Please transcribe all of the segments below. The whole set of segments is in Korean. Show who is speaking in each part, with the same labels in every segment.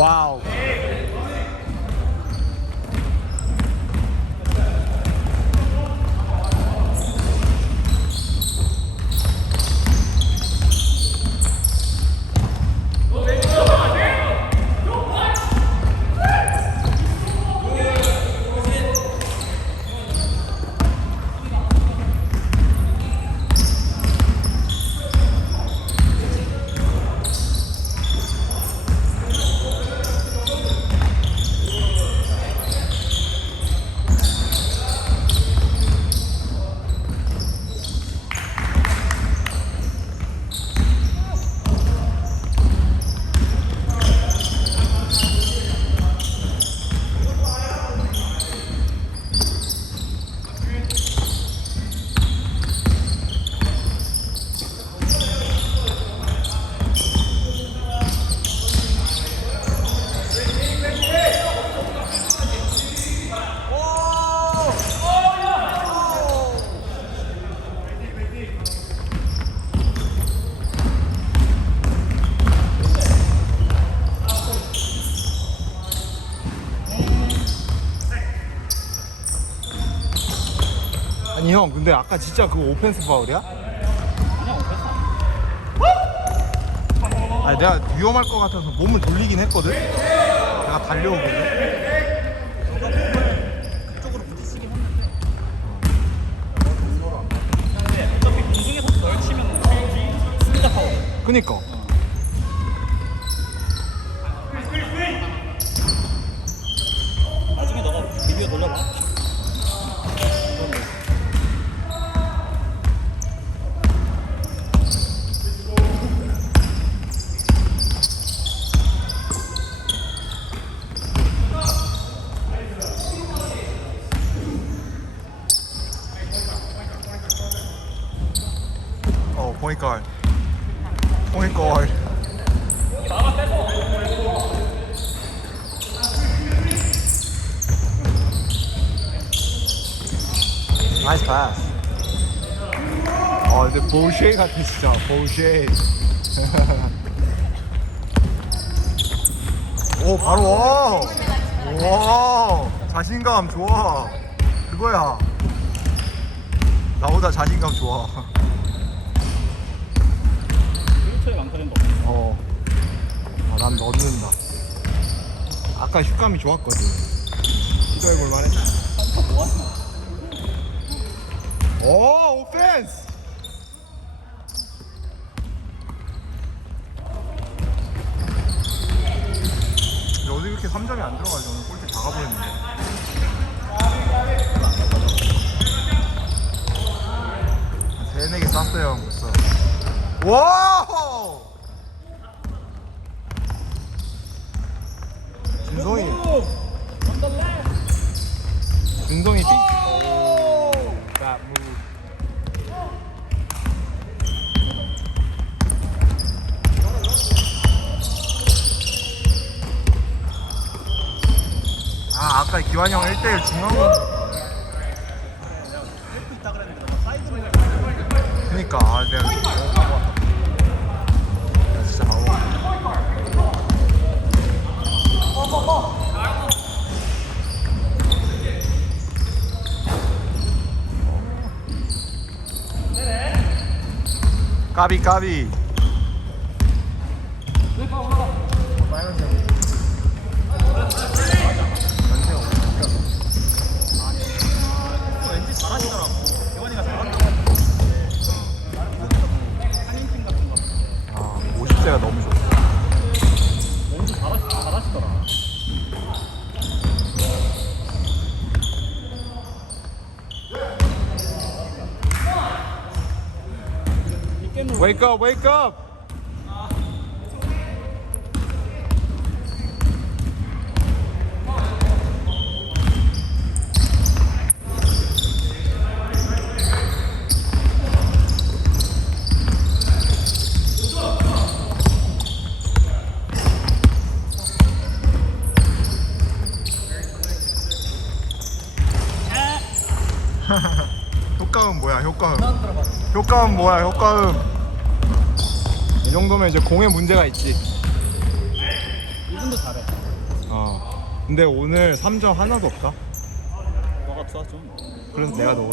Speaker 1: 와우. 아니 형 근데 아까 진짜 그 오펜스 파울이야? 아니 내가 위험할 것 같아서 몸을 돌리긴 했거든? 내가 달려오거든?
Speaker 2: 그쪽으로 부딪히긴 했는데 근데 어차피 공중에서 덜 치면 팔지 수비가 파워
Speaker 1: 그니까
Speaker 2: 나중에 너가 비디오 돌려봐
Speaker 1: 어 point guard point guard 나이스 패스 어 근데 보쉐 같아 진짜. 보쉐 오 바로 와! 와 자신감 좋아. 그거야. 나보다 자신감 좋아.
Speaker 2: 일초에 망설인 거 없어.
Speaker 1: 어. 아, 난 넣는다. 아까 슛감이 좋았거든. 시도해볼
Speaker 2: 뭐하냐
Speaker 1: 오, 오펜스! 어디 그렇게 3점이 안 들어가지? 오늘 골대 작아보였는데. 세네 개 쐈어요, 형 벌써. 와우! 준성이, 준성이 삐. 기환이 형 1대1 중앙.
Speaker 2: 헬프 있다 그랬는데 너가 사이드로 해
Speaker 1: 그니까, 아, 내가. 진짜 같다. 까비 까비 Wake up wake up 효과음 효과음 뭐야 효과음 이 정도면 이제 공에 문제가 있지
Speaker 2: 이분도 잘해.
Speaker 1: 어. 근데 오늘 3점 하나도 없다.
Speaker 2: 너가 좋았죠.
Speaker 1: 그래서 내가 더 올라.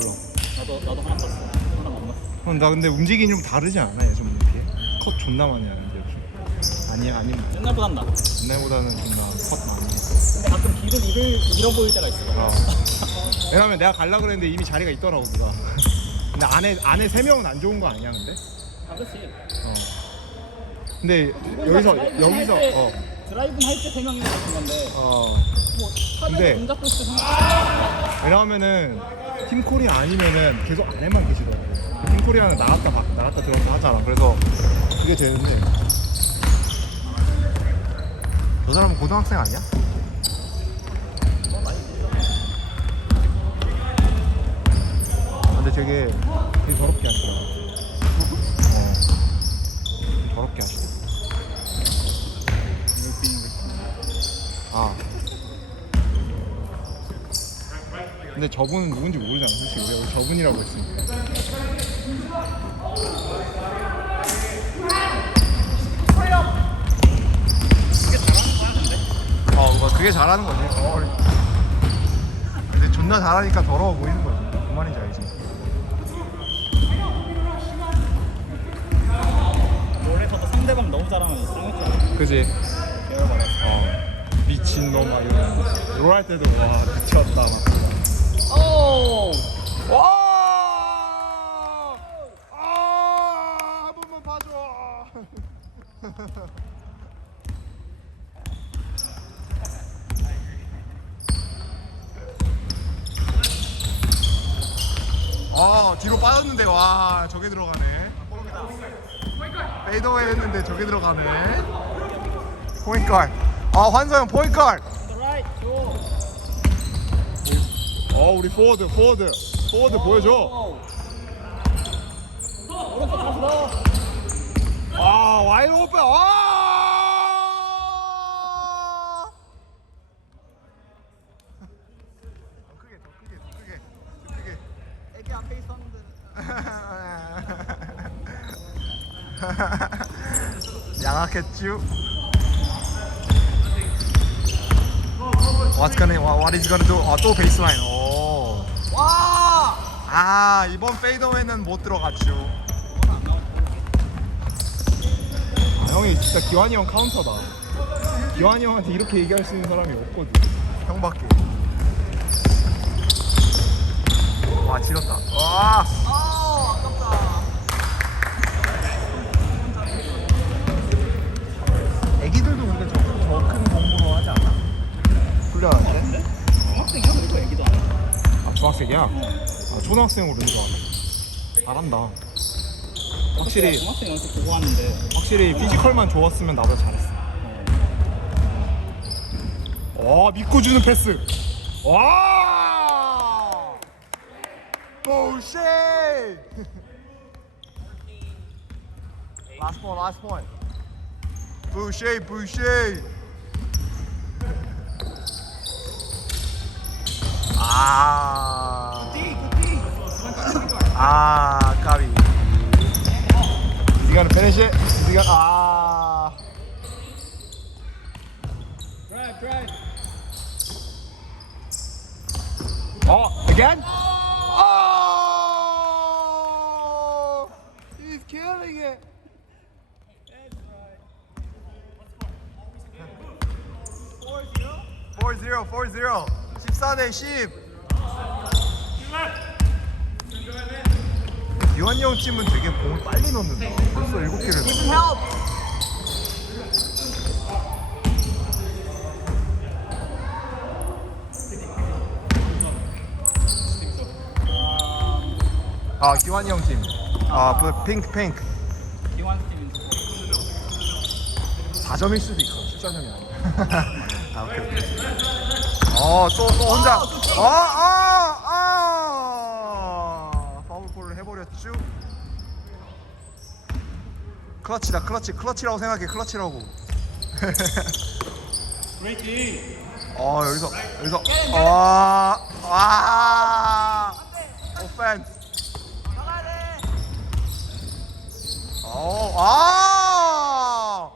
Speaker 2: 나도 나도 하나 땄어. 하나 못 넣었어.
Speaker 1: 어, 나 근데 움직임이 좀 다르지 않아 예전 이렇게 컷 존나 많이 하는데 요즘 아니 아니
Speaker 2: 옛날보단 나.
Speaker 1: 옛날보다는 존나 컷 많이 해.
Speaker 2: 근데 가끔 길을 잃을 잃어 보일 때가 있어.
Speaker 1: 어. 왜냐면 내가 갈라 그랬는데 이미 자리가 있더라고 누가 근데 안에 안에 세 명은 안 좋은 거 아니야 근데
Speaker 2: 아 그렇지.
Speaker 1: 어 근데 여기서 여기서 어
Speaker 2: 드라이브 할때 세 명이 같은 건데
Speaker 1: 어.
Speaker 2: 뭐
Speaker 1: 근데-
Speaker 2: 타자 동작 생각.
Speaker 1: 왜냐하면은 팀콜이 아니면은 계속 안에만 계시더라고 팀콜이라는 나갔다 밖 나갔다 들어갔다 하잖아 그래서 그게 되는데 저 사람은 고등학생 아니야? 근데 되게 되게 더럽게 하시더라 어. 더럽게 하시더라 아. 근데 저분은 누군지 모르잖아 솔직히. 우리가 여기 저분이라고 했으니까. 어 뭔가 그게 잘하는 거지. 어, 근데 존나 잘하니까 더러워 보이는 거지 뭔 말인지 알지
Speaker 2: 롤에서도 상대방 너무 잘하면 쌍욕잖아.
Speaker 1: 그지. 어 미친놈 막 이러면 롤할 때도 와 미쳤다 막
Speaker 2: 오.
Speaker 1: 와! 아! 한 번만 봐줘. 아 뒤로 빠졌는데 와 저게 들어가네. 페이더웨이 했는데 저게 들어가네. 포인트 가드. 아 환서형 포인트
Speaker 2: 줘.
Speaker 1: 어 우리 포워드 포워드 포워드 보여줘. 아 와이드 오픈 아 더 크게 더 크게 더 크게 더 크게
Speaker 2: 애기 앞에 있었는데.
Speaker 1: 양악했쥬 What's gonna what is gonna do 아 또 베이스라인. 오.
Speaker 2: 와.
Speaker 1: 아 이번 페이더웨이는 못 들어갔죠. 아, 형이 진짜 기환이 형 카운터다. 기환이 형한테 이렇게 얘기할 수 있는 사람이 없거든. 형밖에. 와 지렸다. 와
Speaker 2: 아 아깝다.
Speaker 1: 애기들도 근데 저큰 공부로 하지 않아? 훈련하는데?
Speaker 2: 중학생이야 그리고 애기도 안 해.
Speaker 1: 아 중학생이야? 아 초등학생으로 는줄 알아 잘한다 확실히
Speaker 2: 중학생 연습 보고 하는데.
Speaker 1: 확실히 피지컬만 좋았으면 나도 잘했어. 와 믿고 주는 패스. 와. 오쉣. Last point, last point. Boucher, Boucher. 아. 아, 까비. Is he gonna finish it? Is he gonna? Ah.
Speaker 2: 드라이브 드라이브.
Speaker 1: Oh, again? Oh! He's killing it. Four zero, four zero. 14대 10. 유한이 형 팀은 되게 공을 빨리 넣는다. 벌써 7개를 넣어. 아, 기환이 형 팀. 아, 그 핑크 핑크.
Speaker 2: 기완 팀인
Speaker 1: 4점일 수도 있어. 14점이 아니야. 아, 오케이. 오케이. 어, 또, 또 혼자. 아, 아, 아. 파울콜을 해버렸죠. 클러치다, 클러치. 클러치라고 생각해, 클러치라고.
Speaker 2: 브레이킹.
Speaker 1: 어, 여기서, 여기서. 와, 와. 오펜스. 어, 아.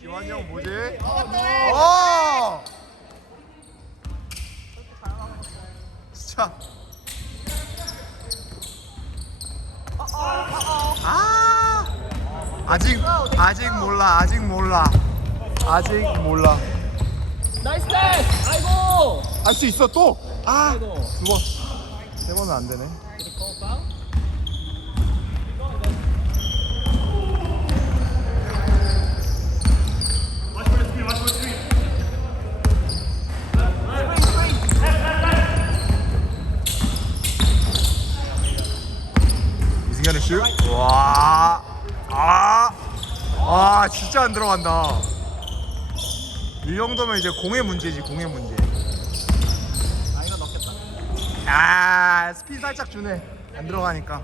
Speaker 1: 기환이 형 뭐지? 어! 진짜. 아 아직 아직 몰라 아직 몰라 아직 몰라
Speaker 2: 나이스 패스! 아이고!
Speaker 1: 할 수 있어 또 아 두. 번 세 번은 안 되네
Speaker 2: 파울?
Speaker 1: 슛. 와. 아. 와, 진짜 안 들어간다. 이 정도면 이제 공의 문제지, 공의 문제.
Speaker 2: 아 이거 넣겠다
Speaker 1: 아, 스피드 살짝 주네. 안 들어가니까.